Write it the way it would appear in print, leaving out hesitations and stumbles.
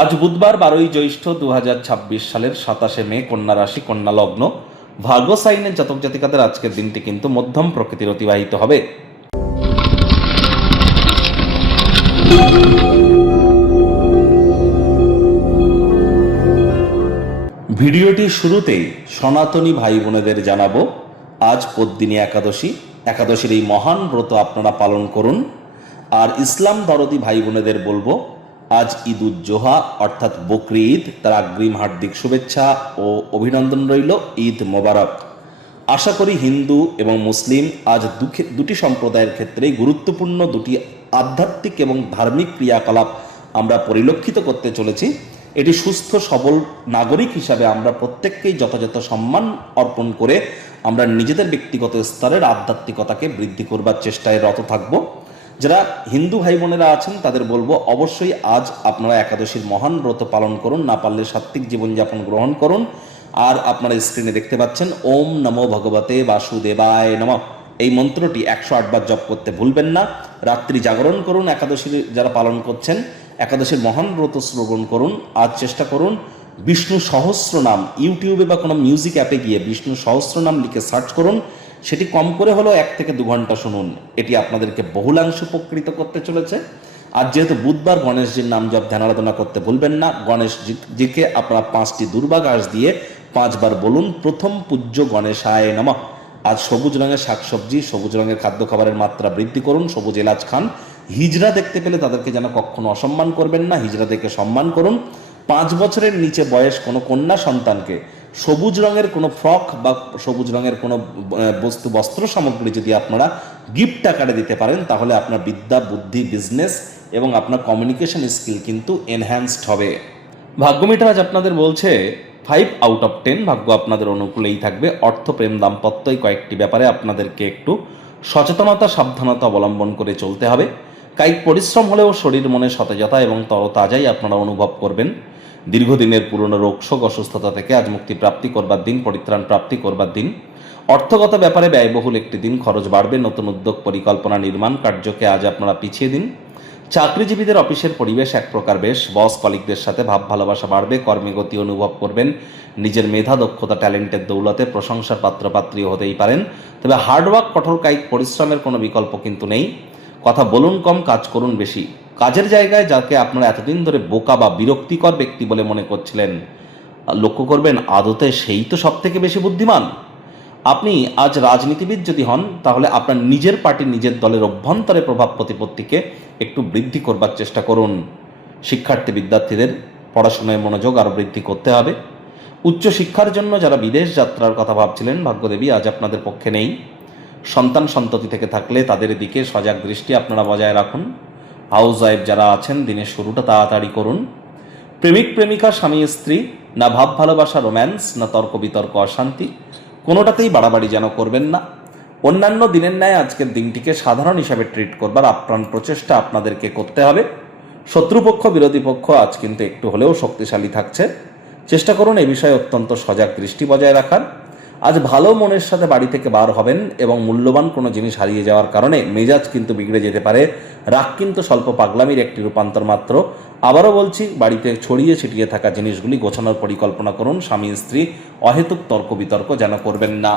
আজ বুধবার 12ই জ্যৈষ্ঠ 2026 সালের 27শে মে, কন্যা রাশি, কন্যা লগ্ন, ভাগ্য সাইনের জাতক জাতিকাদের আজকের দিনটি কিন্তু মধ্যম প্রকৃতির অতিবাহিত হবে। ভিডিওটির শুরুতেই সনাতনী ভাই বোনেদের জানাবো, আজ পদ্মিনী একাদশী। একাদশীর এই মহান ব্রত আপনারা পালন করুন। আর ইসলাম দরদি ভাই বোনেদের বলবো, আজ ঈদ উজ জোহা অর্থাৎ বকরি ঈদ, তার অগ্রিম হার্দিক শুভেচ্ছা ও অভিনন্দন রইল। ঈদ মোবারক। আশা করি হিন্দু এবং মুসলিম আজ দুটি সম্প্রদায়ের ক্ষেত্রেই গুরুত্বপূর্ণ দুটি আধ্যাত্মিক এবং ধার্মিক ক্রিয়াকলাপ আমরা পরিলক্ষিত করতে চলেছি। এটি সুস্থ সবল নাগরিক হিসাবে আমরা প্রত্যেককেই যথাযথ সম্মান অর্পণ করে আমরা নিজেদের ব্যক্তিগত স্তরের আধ্যাত্মিকতাকে বৃদ্ধি করবার চেষ্টায় রত থাকব। যারা হিন্দু ভাই বোনেরা আছেন তাদের বলবো, অবশ্যই আজ আপনারা একাদশীর মহান ব্রত পালন করুন, না পারলে সাত্ত্বিক জীবনযাপন গ্রহণ করুন। আর আপনারা স্ক্রিনে দেখতে পাচ্ছেন ওম নমো ভগবতে বাসুদেবায় নমঃ, এই মন্ত্রটি 108 বার জপ করতে ভুলবেন না। রাত্রি জাগরণ করুন, একাদশীর যারা পালন করছেন একাদশীর মহান ব্রত শ্রবণ করুন। আজ চেষ্টা করুন বিষ্ণু সহস্রনাম, ইউটিউবে বা কোনো মিউজিক অ্যাপে গিয়ে বিষ্ণু সহস্রনাম লিখে সার্চ করুন, সেটি কম করে হলেও 1 থেকে 2 ঘন্টা শুনুন। এটি আপনাদেরকে বহুলাংশে উপকৃত করতে চলেছে। আর যেহেতু বুধবার, গণেশজির নাম জপ ধ্যান আরাধনা করতে ভুলবেন না। গণেশজিকে আপনারা 5টি দুর্বা ঘাস দিয়ে 5 বার বলুন, প্রথম পূজ্য গণেশায় নমঃ। আজ সবুজ রঙের শাকসবজি, সবুজ রঙের খাদ্য খাবারের মাত্রা বৃদ্ধি করুন, সবুজ এলাচ খান। হিজড়া দেখতে পেলে তাদেরকে যেন কখনো অসম্মান করবেন না, হিজড়া দেখে সম্মান করুন। 5 বছরের নিচে বয়স কোনো কন্যা সন্তানকে সবুজ রঙের কোনো ফ্রক বা সবুজ রঙের কোনো বস্ত্র সামগ্রী যদি আপনারা গিফট আকারে দিতে পারেন, তাহলে আপনার বিদ্যা, বুদ্ধি, বিজনেস এবং আপনার কমিউনিকেশন স্কিল কিন্তু এনহ্যান্সড হবে। ভাগ্যমিটার আজ আপনাদের বলছে 5 আউট অফ 10, ভাগ্য আপনাদের অনুকূলেই থাকবে। অর্থ, প্রেম, দাম্পত্য, এই কয়েকটি ব্যাপারে আপনাদেরকে একটু সচেতনতা, সাবধানতা অবলম্বন করে চলতে হবে। কায়িক পরিশ্রম হলেও শরীর মনে সতেজতা এবং তরতাজাই আপনারা অনুভব করবেন। দীর্ঘদিনের পুরনো রোগ শোক অসুস্থতা থেকে আজ মুক্তি প্রাপ্তি করবার দিন, পরিত্রাণ প্রাপ্তি করবার দিন। অর্থগত ব্যাপারে ব্যয়বহুল একটি দিন, খরচ বাড়বে। নতুন উদ্যোগ, পরিকল্পনা, নির্মাণ কার্যকে আজ আপনারা পিছিয়ে দিন। চাকরিজীবীদের অফিসের পরিবেশ এক প্রকার বেশ, বস কলিগদের সাথে ভাব ভালোবাসা বাড়বে, কর্মে গতি অনুভব করবেন। নিজের মেধা, দক্ষতা, ট্যালেন্টের দৌলতে প্রশংসার পাত্রপাত্রী হতেই পারেন। তবে হার্ডওয়ার্ক, কঠোর কায়িক পরিশ্রমের কোনো বিকল্প কিন্তু নেই। কথা বলুন কম, কাজ করুন বেশি। কাজের জায়গায় যাকে আপনারা এতদিন ধরে বোকা বা বিরক্তিকর ব্যক্তি বলে মনে করছিলেন, লক্ষ্য করবেন আদতে সেই তো সব থেকে বেশি বুদ্ধিমান। আপনি আজ রাজনীতিবিদ যদি হন, তাহলে আপনার নিজের পার্টি, নিজের দলের অভ্যন্তরে প্রভাব প্রতিপত্তিকে একটু বৃদ্ধি করবার চেষ্টা করুন। শিক্ষার্থী বিদ্যার্থীদের পড়াশোনায় মনোযোগ আরও বৃদ্ধি করতে হবে। উচ্চশিক্ষার জন্য যারা বিদেশ যাত্রার কথা ভাবছিলেন, ভাগ্যদেবী আজ আপনাদের পক্ষে নেই। সন্তান সন্ততি থেকে থাকলে তাদের দিকে সজাগ দৃষ্টি আপনারা বজায় রাখুন। হাউস ওয়াইফ যারা আছেন, দিনের শুরুটা তাড়াতাড়ি করুন। প্রেমিক প্রেমিকা, স্বামী স্ত্রী, না ভাব ভালোবাসা রোম্যান্স, না তর্ক বিতর্ক অশান্তি, কোনোটাতেই বাড়াবাড়ি যেন করবেন না। অন্যান্য দিনের ন্যায় আজকের দিনটিকে সাধারণ হিসাবে ট্রিট করবার আপ্রাণ প্রচেষ্টা আপনাদেরকে করতে হবে। শত্রুপক্ষ, বিরোধী পক্ষ আজ কিন্তু একটু হলেও শক্তিশালী থাকছে। চেষ্টা করুন এ বিষয়ে অত্যন্ত সজাগ দৃষ্টি বজায় রাখার। আজ ভালো মনের সাথে বাড়ি থেকে বার হবেন এবং মূল্যবান কোনো জিনিস হারিয়ে যাওয়ার কারণে মেজাজ কিন্তু বিগড়ে যেতে পারে। রাগ কিন্তু স্বল্প পাগলামির একটি রূপান্তর মাত্র। আবারও বলছি, বাড়িতে ছড়িয়ে ছিটিয়ে থাকা জিনিসগুলি গোছানোর পরিকল্পনা করুন। স্বামী স্ত্রী অহেতুক তর্ক বিতর্ক যেন করবেন না।